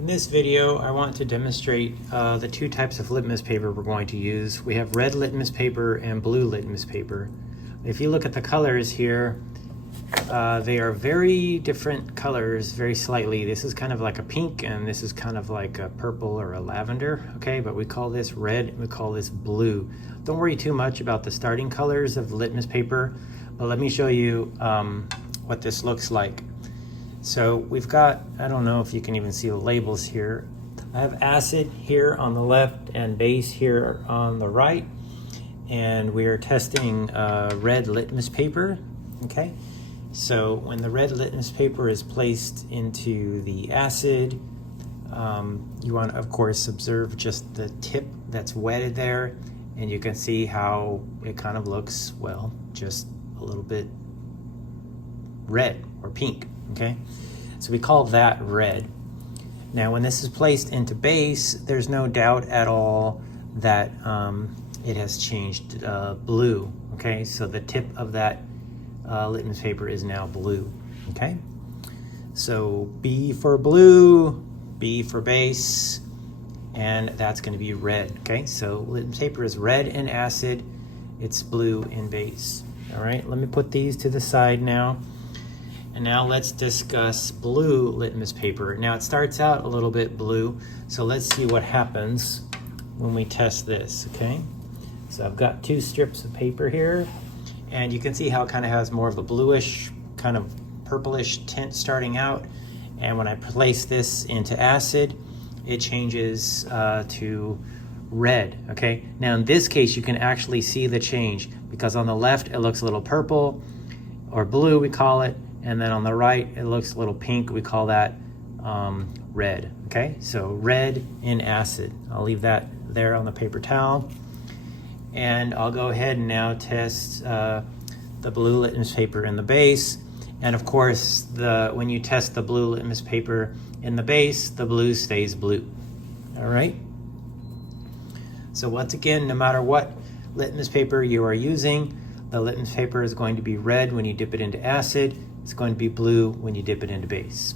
In this video, I want to demonstrate the two types of litmus paper we're going to use. We have red litmus paper and blue litmus paper. If you look at the colors here, they are very different colors, very slightly. This is kind of like a pink, and this is kind of like a purple or a lavender, okay? But we call this red, and we call this blue. Don't worry too much about the starting colors of litmus paper, but let me show you what this looks like. So we've got, I don't know if you can even see the labels here. I have acid here on the left and base here on the right. And we are testing red litmus paper, okay? So when the red litmus paper is placed into the acid, you want to, of course, observe just the tip that's wetted there. And you can see how it kind of looks, well, just a little bit red or pink. Okay, so we call that red. Now when this is placed into base, there's no doubt at all that it has changed blue. Okay, so the tip of that litmus paper is now blue. Okay, so B for blue, B for base, and that's going to be red. Okay, so litmus paper is red in acid, it's blue in base. All right, let me put these to the side now. And now let's discuss blue litmus paper. Now it starts out a little bit blue, so let's see what happens when we test this, okay? So I've got two strips of paper here, and you can see how it kind of has more of a bluish, kind of purplish tint starting out. And when I place this into acid, it changes to red, okay? Now in this case, you can actually see the change, because on the left, it looks a little purple, or blue we call it, and then on the right, it looks a little pink. We call that red, okay? So red in acid. I'll leave that there on the paper towel. And I'll go ahead and now test the blue litmus paper in the base. And of course, when you test the blue litmus paper in the base, the blue stays blue, all right? So once again, no matter what litmus paper you are using, the litmus paper is going to be red when you dip it into acid. It's going to be blue when you dip it into base.